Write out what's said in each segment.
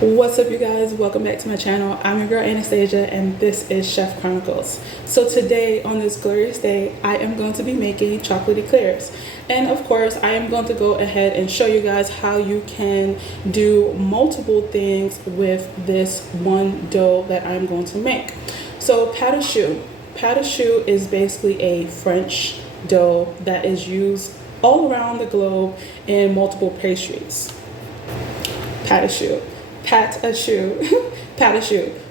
What's up, you guys? Welcome back to my channel. I'm your girl Anastasia and this is Chef Chronicles. So today on this glorious day I am going to be making chocolate eclairs, and of course I am going to go ahead and show you guys how you can do multiple things with this one dough that I'm going to make. So pate choux is basically a French dough that is used all around the globe in multiple pastries. Pate choux.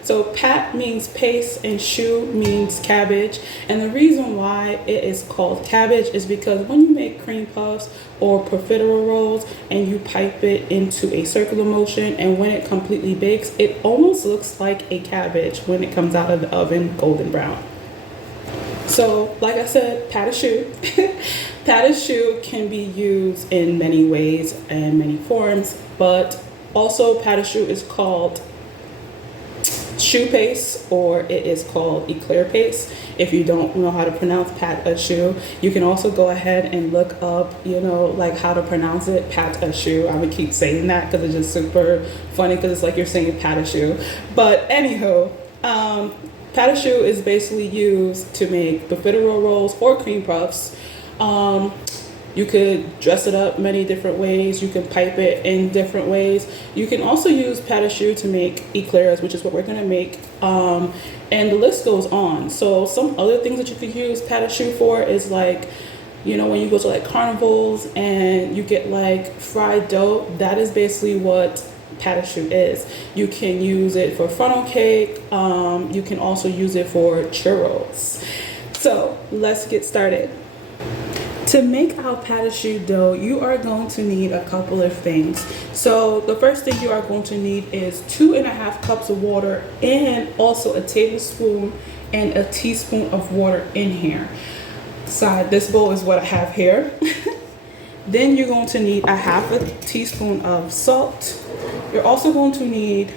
So pate means paste and choux means cabbage, and the reason why it is called cabbage is because when you make cream puffs or profiterole rolls and you pipe it into a circular motion, and when it completely bakes, it almost looks like a cabbage when it comes out of the oven golden brown. So like I said, pate choux can be used in many ways and many forms, but also pate choux is called choux paste, or it is called eclair paste. If you don't know how to pronounce pate choux, you can also go ahead and look up, like how to pronounce it, pate choux. I would keep saying that because it's just super funny, because it's like you're saying pate choux. But anywho, pate choux is basically used to make profiterole rolls or cream puffs. You could dress it up many different ways. You can pipe it in different ways. You can also use pate choux to make eclairs, which is what we're going to make. And the list goes on. So some other things that you could use pate choux for is like, when you go to like carnivals and you get like fried dough, that is basically what pate choux is. You can use it for funnel cake. You can also use it for churros. So let's get started. To make our pate choux dough, you are going to need a couple of things. So the first thing you are going to need is 2.5 cups of water, and also a tablespoon and a teaspoon of water in here. So this bowl is what I have here. Then you're going to need a half a teaspoon of salt. You're also going to need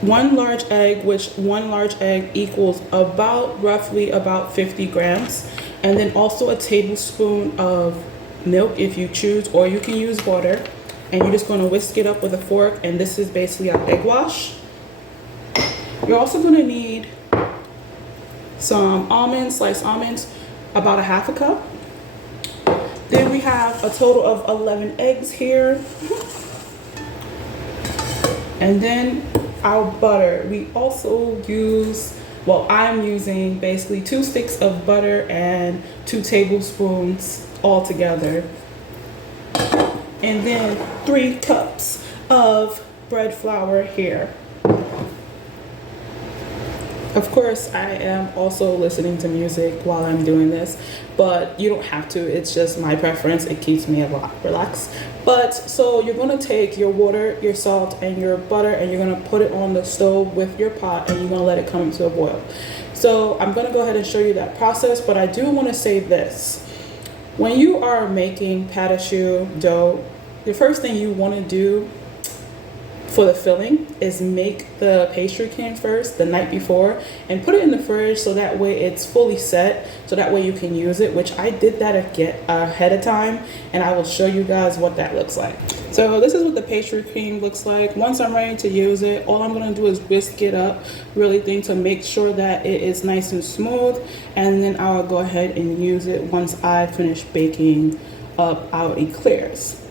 1 large egg, which 1 large egg equals roughly about 50 grams. And then also a tablespoon of milk if you choose, or you can use water. And you're just going to whisk it up with a fork, and this is basically our egg wash. You're also going to need some almonds, sliced almonds, about a half a cup. Then we have a total of 11 eggs here. And then our butter. We also use, I'm using basically 2 sticks of butter and 2 tablespoons all together. And then 3 cups of bread flour here. Of course, I am also listening to music while I'm doing this, but you don't have to. It's just my preference. It keeps me a lot relaxed. But so you're going to take your water, your salt, and your butter, and you're going to put it on the stove with your pot, and you're going to let it come to a boil. So I'm going to go ahead and show you that process, but I do want to say this. When you are making pate choux dough, the first thing you want to do for the filling is make the pastry cream first the night before and put it in the fridge, so that way it's fully set, so that way you can use it, which I did that ahead of time, and I will show you guys what that looks like. So this is what the pastry cream looks like. Once I'm ready to use it, all I'm going to do is whisk it up really thin to make sure that it is nice and smooth, and then I'll go ahead and use it once I finish baking up our eclairs.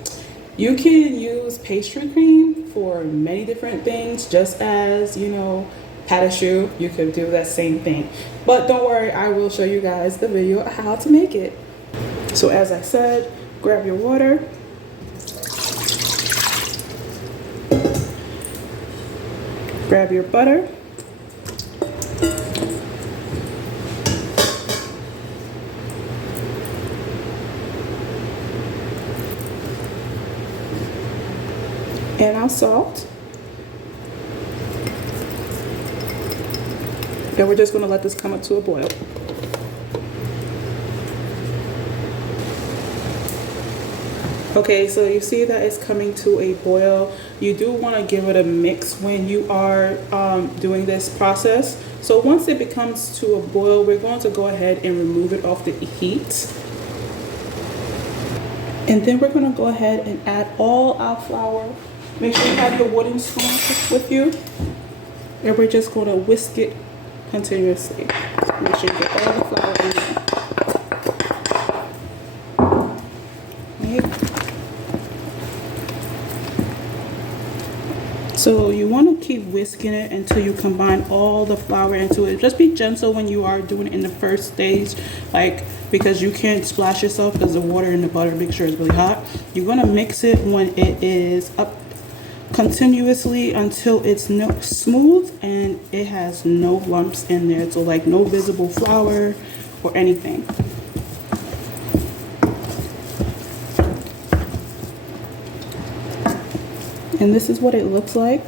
You can use pastry cream for many different things, just as, pate choux, you could do that same thing. But don't worry, I will show you guys the video of how to make it. So as I said, grab your water. Grab your butter. And our salt. And we're just going to let this come up to a boil. Okay, so you see that it's coming to a boil. You do want to give it a mix when you are doing this process. So once it becomes to a boil, we're going to go ahead and remove it off the heat. And then we're going to go ahead and add all our flour Make sure you have your wooden spoon with you. And we're just going to whisk it continuously. Make sure you get all the flour in there. Right. So you want to keep whisking it until you combine all the flour into it. Just be gentle when you are doing it in the first stage, like, because you can't splash yourself because the water in the butter mixture is really hot. You're going to mix it when it is up continuously until it's smooth and it has no lumps in there, so like no visible flour or anything. And this is what it looks like.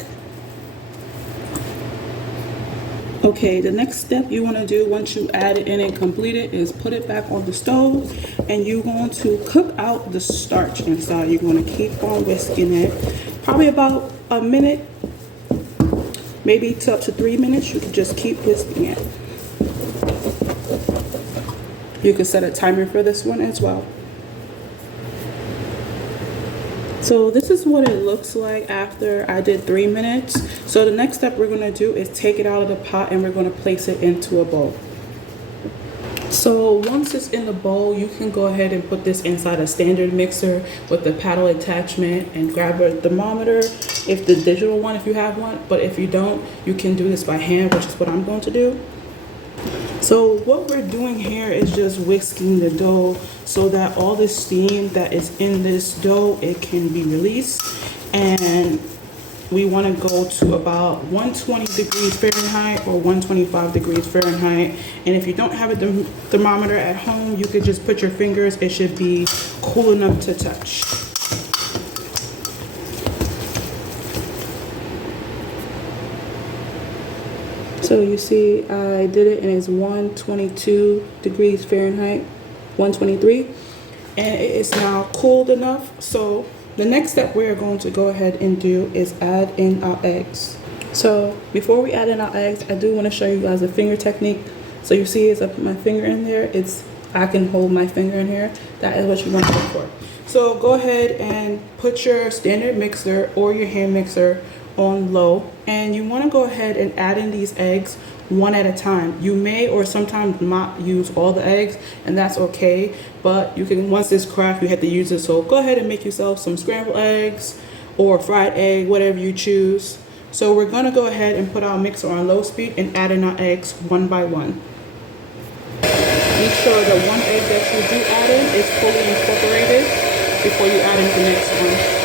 Okay, the next step you want to do once you add it in and complete it is put it back on the stove, and you're going to cook out the starch inside. You're going to keep on whisking it, probably about a minute, maybe up to 3 minutes. You can just keep whisking it. You can set a timer for this one as well. So this is what it looks like after I did 3 minutes. So the next step we're going to do is take it out of the pot and we're going to place it into a bowl. So once it's in the bowl, you can go ahead and put this inside a standard mixer with the paddle attachment and grab a thermometer, if the digital one, if you have one. But if you don't, you can do this by hand, which is what I'm going to do. So what we're doing here is just whisking the dough so that all the steam that is in this dough, it can be released. And we want to go to about 120 degrees Fahrenheit or 125 degrees Fahrenheit. And if you don't have a thermometer at home, you could just put your fingers. It should be cool enough to touch. So you see I did it and it's 122 degrees Fahrenheit, 123, and it is now cooled enough. So the next step we're going to go ahead and do is add in our eggs. So before we add in our eggs, I do want to show you guys a finger technique. So you see as I put my finger in there, I can hold my finger in here. That is what you want to look for. So go ahead and put your standard mixer or your hand mixer on low, and you want to go ahead and add in these eggs one at a time. You may or sometimes not use all the eggs, and that's okay, but you can, once it's cracked, you have to use it. So go ahead and make yourself some scrambled eggs or fried egg, whatever you choose. So we're going to go ahead and put our mixer on low speed and add in our eggs one by one. Make sure the one egg that you do add in is fully incorporated before you add in the next one.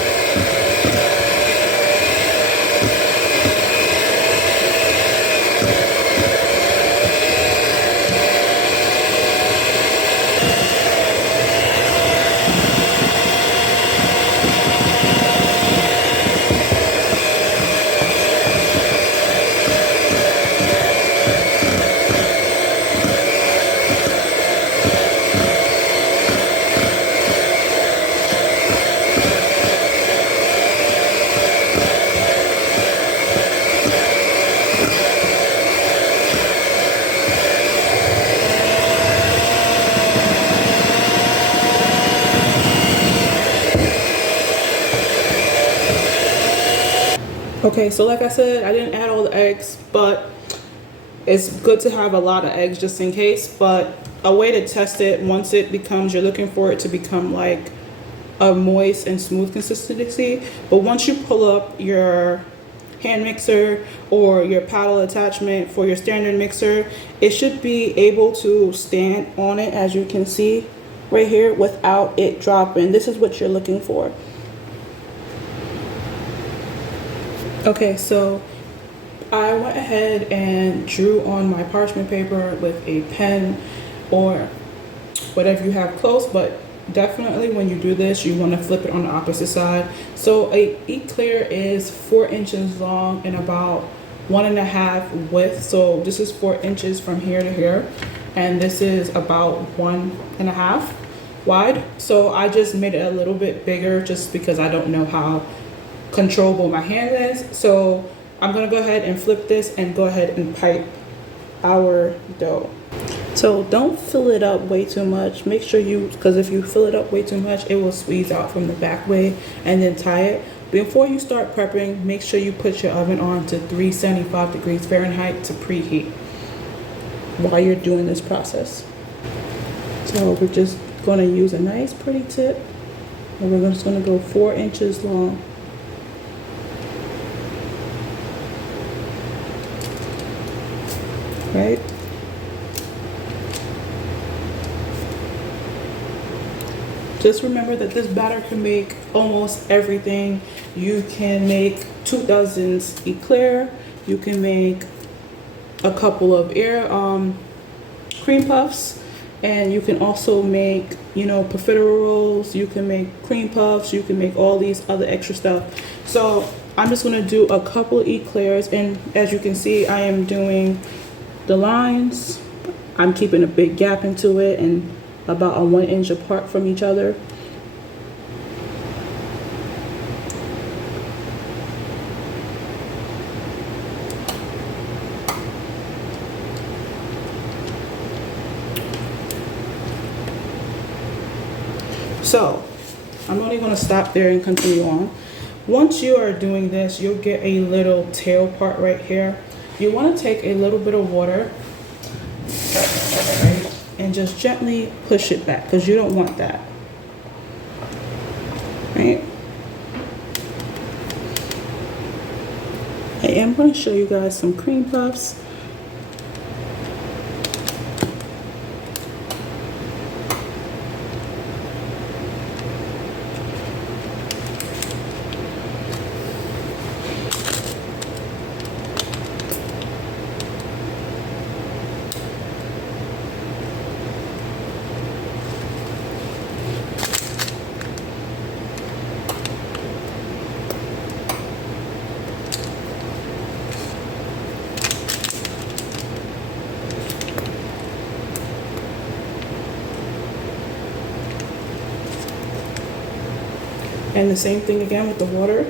Okay, so like I said, I didn't add all the eggs, but it's good to have a lot of eggs just in case. But a way to test it, once it becomes, you're looking for it to become like a moist and smooth consistency. But once you pull up your hand mixer or your paddle attachment for your standard mixer, it should be able to stand on it, as you can see right here, without it dropping. This is what you're looking for. Okay, so I went ahead and drew on my parchment paper with a pen or whatever you have close, but definitely when you do this, you want to flip it on the opposite side. So a eclair is 4 inches long and about 1.5 width. So this is 4 inches from here to here, and this is about 1.5 wide. So I just made it a little bit bigger just because I don't know how controllable my hand is. So I'm gonna go ahead and flip this and go ahead and pipe our dough. So don't fill it up way too much. Make sure because if you fill it up way too much, it will squeeze out from the back way and then tie it. Before you start prepping, make sure you put your oven on to 375 degrees Fahrenheit to preheat while you're doing this process. So we're just going to use a nice pretty tip, and we're just going to go 4 inches long. Right? Just remember that this batter can make almost everything. You can make 2 dozens eclair. You can make a couple of cream puffs, and you can also make, you know, profiteroles. You can make cream puffs. You can make all these other extra stuff. So I'm just gonna do a couple of eclairs, and as you can see, I am doing the lines. I'm keeping a big gap into it and about a 1 inch apart from each other. So I'm only going to stop there and continue on. Once you are doing this, you'll get a little tail part right here. You want to take a little bit of water, right, and just gently push it back, because you don't want that, right? I am going to show you guys some cream puffs. And the same thing again with the water.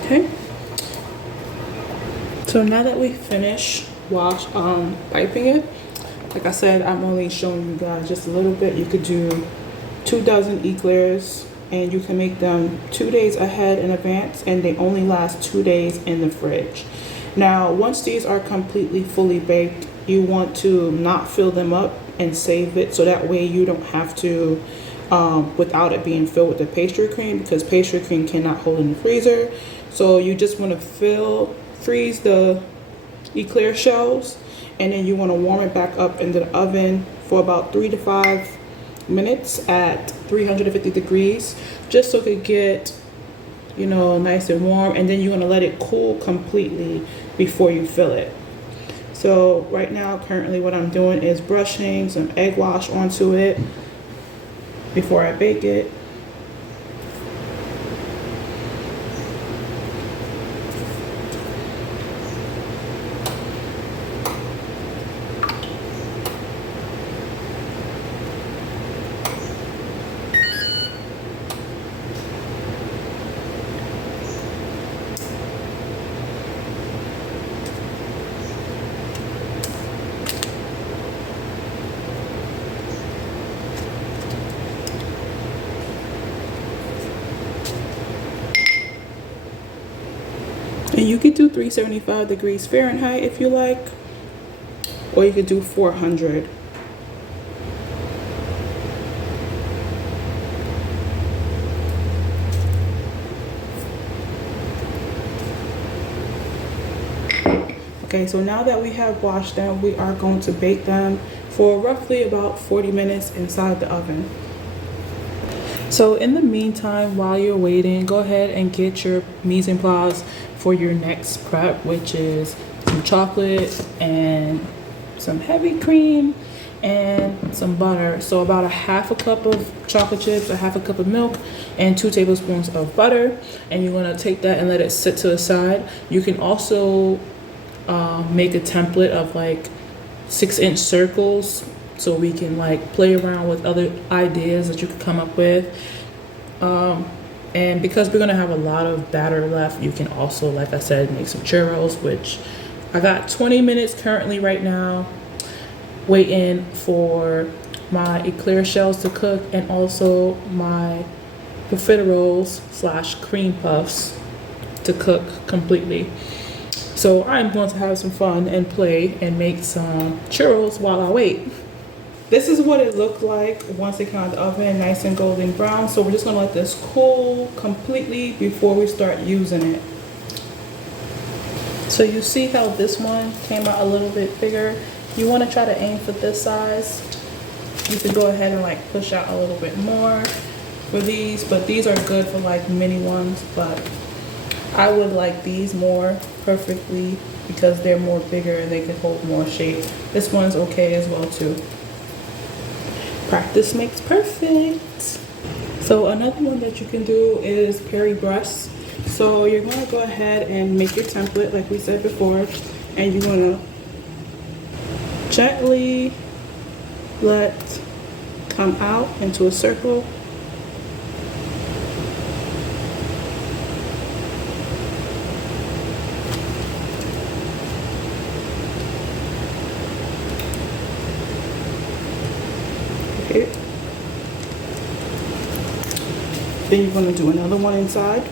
Okay. So now that we finish piping it, like I said, I'm only showing you guys just a little bit. You could do 2 dozen eclairs, and you can make them 2 days ahead in advance, and they only last 2 days in the fridge. Now, once these are completely fully baked, you want to not fill them up and save it, so that way you don't have to, without it being filled with the pastry cream, because pastry cream cannot hold in the freezer. So you just want to freeze the eclair shells, and then you want to warm it back up into the oven for about 3 to 5 minutes at 350 degrees, just so it could get, you know, nice and warm. And then you're going to let it cool completely before you fill it. So right now, currently what I'm doing is brushing some egg wash onto it before I bake it. And you could do 375 degrees Fahrenheit if you like, or you could do 400. Okay, so now that we have washed them, we are going to bake them for roughly about 40 minutes inside the oven. So in the meantime, while you're waiting, go ahead and get your mise en place for your next prep, which is some chocolate and some heavy cream and some butter. So about a half a cup of chocolate chips, a half a cup of milk, and 2 tablespoons of butter. And you're gonna take that and let it sit to the side. You can also make a template of like 6-inch circles, so we can like play around with other ideas that you could come up with. And because we're gonna have a lot of batter left, you can also, like I said, make some churros, which I got 20 minutes currently right now, waiting for my eclair shells to cook and also my profiteroles slash cream puffs to cook completely. So I'm going to have some fun and play and make some churros while I wait. This is what it looked like once it came out of the oven, nice and golden brown. So we're just gonna let this cool completely before we start using it. So you see how this one came out a little bit bigger. You wanna try to aim for this size. You could go ahead and like push out a little bit more for these, but these are good for like mini ones, but I would like these more perfectly because they're more bigger and they can hold more shape. This one's okay as well too. Practice makes perfect. So another one that you can do is peri breast. So you're gonna go ahead and make your template like we said before, and you're gonna gently let come out into a circle. Okay. Then you're going to do another one inside.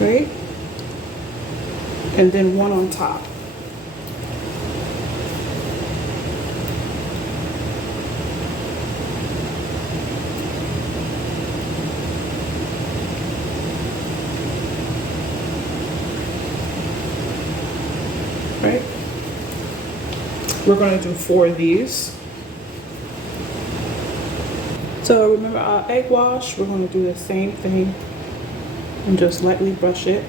Right? And then one on top. Right? We're going to do 4 of these. So remember our egg wash, we're going to do the same thing and just lightly brush it.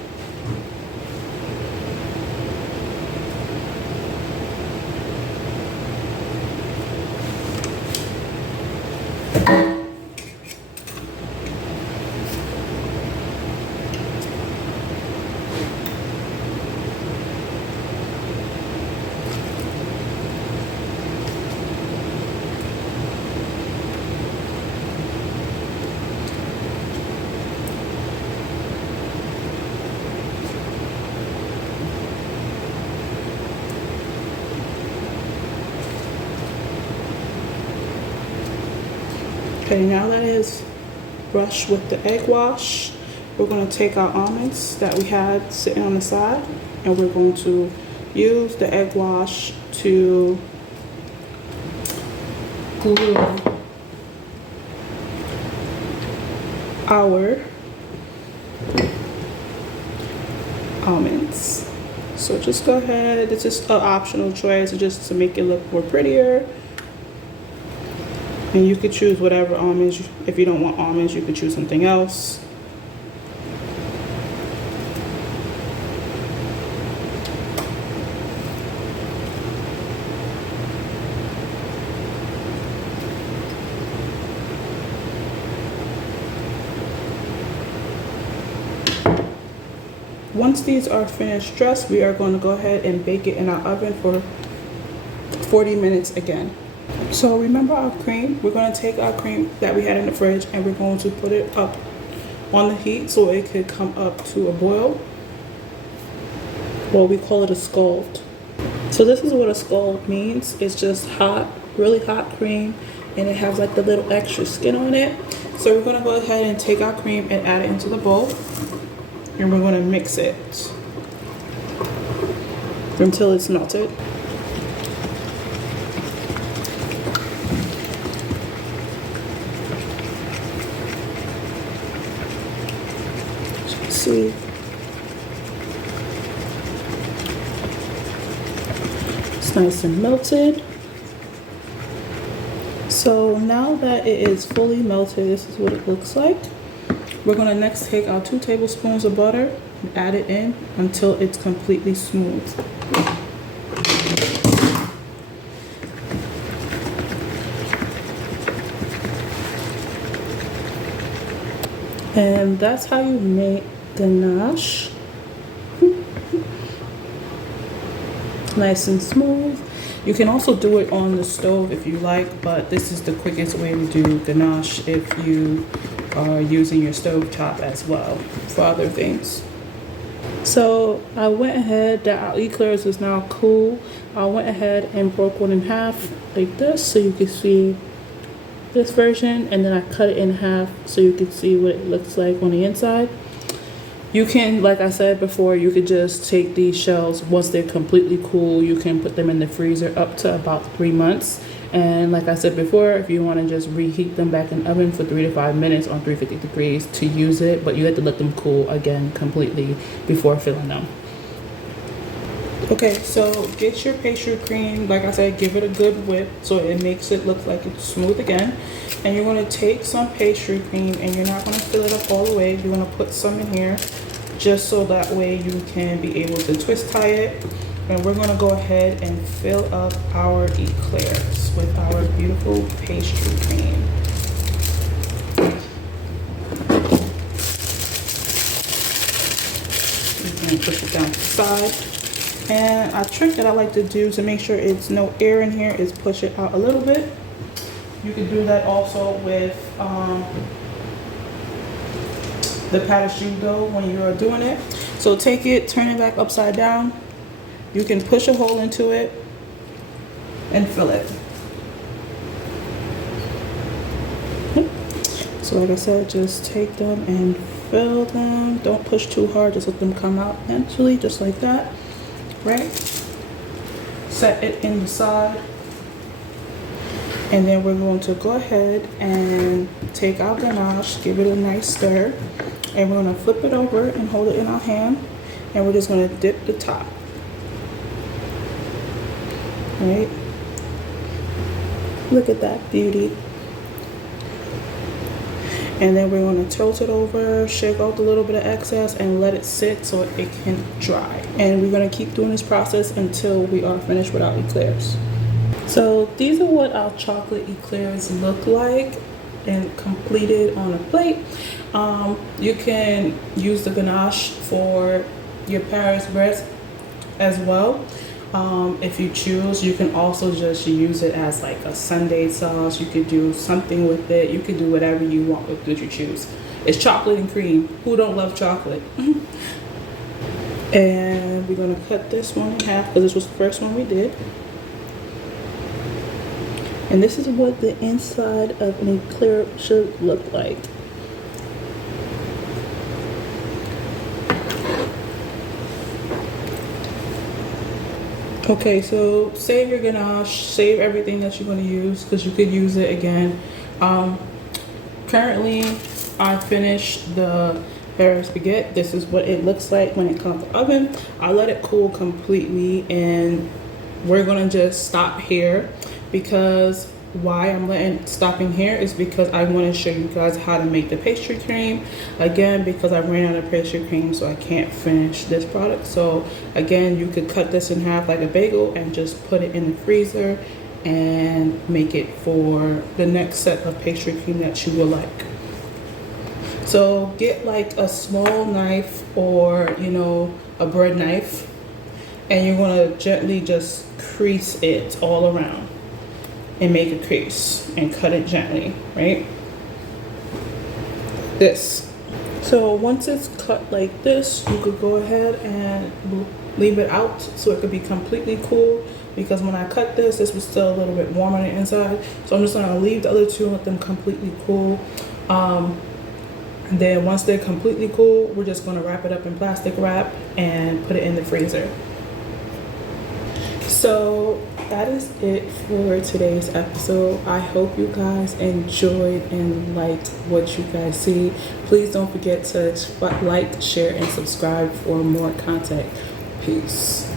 Okay, now that it is brushed with the egg wash, we're going to take our almonds that we had sitting on the side, and we're going to use the egg wash to glue our almonds. So just go ahead, it's just an optional choice just to make it look more prettier. And you could choose whatever almonds. If you don't want almonds, you could choose something else. Once these are finished dressed, we are going to go ahead and bake it in our oven for 40 minutes again. So remember our cream, we're going to take our cream that we had in the fridge and we're going to put it up on the heat so it could come up to a boil. Well, we call it a scald. So this is what a scald means. It's just hot, really hot cream, and it has like the little extra skin on it. So we're going to go ahead and take our cream and add it into the bowl, and we're going to mix it until it's melted. See, it's nice and melted. So now that it is fully melted, this is what it looks like. We're going to next take our 2 tablespoons of butter and add it in until it's completely smooth. And that's how you make ganache nice and smooth. You can also do it on the stove if you like, but this is the quickest way to do ganache if you are using your stove top as well for other things. So I went ahead, that Eclairs is now cool. I went ahead and broke one in half like this so you can see this version, and then I cut it in half so you can see what it looks like on the inside. You can, like I said before, you could just take these shells once they're completely cool. You can put them in the freezer up to about 3 months. And like I said before, if you want to just reheat them back in the oven for 3 to 5 minutes on 350 degrees to use it, but you have to let them cool again completely before filling them. Okay, so get your pastry cream. Like I said, give it a good whip so it makes it look like it's smooth again. And you're going to take some pastry cream, and you're not going to fill it up all the way. You're going to put some in here just so that way you can be able to twist tie it. And we're going to go ahead and fill up our eclairs with our beautiful pastry cream. You can push it down to the side. And a trick that I like to do to make sure it's no air in here is push it out a little bit. You can do that also with the pate choux dough when you are doing it. So take it, turn it back upside down. You can push a hole into it and fill it. So like I said, just take them and fill them. Don't push too hard, just let them come out eventually, just like that. Right? Set it in the side. And then we're going to go ahead and take our ganache, give it a nice stir, and we're going to flip it over and hold it in our hand, and we're just going to dip the top. Right? Look at that beauty. And then we're going to tilt it over, shake out a little bit of excess, and let it sit so it can dry. And we're going to keep doing this process until we are finished with our eclairs. So these are what our chocolate eclairs look like and completed on a plate. You can use the ganache for your Paris bread as well. If you choose, you can also just use it as like a sundae sauce. You could do something with it. You could do whatever you want with what you choose. It's chocolate and cream. Who don't love chocolate? And we're going to cut this one in half because this was the first one we did. And this is what the inside of an eclair should look like. Okay, so save your ganache, save everything that you're going to use because you could use it again. Currently, I finished the Paris baguette. This is what it looks like when it comes to the oven. I let it cool completely, and we're going to just stop here because why I'm stopping here is because I want to show you guys how to make the pastry cream again, because I ran out of pastry cream, so I can't finish this product. So again, you could cut this in half like a bagel and just put it in the freezer and make it for the next set of pastry cream that you will like. So get like a small knife or a bread knife, and you're going to gently just crease it all around and make a crease and cut it gently, right? This. So once it's cut like this, you could go ahead and leave it out so it could be completely cool, because when I cut this was still a little bit warm on the inside. So I'm just gonna leave the other two and let them completely cool. And then once they're completely cool, we're just gonna wrap it up in plastic wrap and put it in the freezer. So that is it for today's episode. I hope you guys enjoyed and liked what you guys see. Please don't forget to like, share, and subscribe for more content. Peace.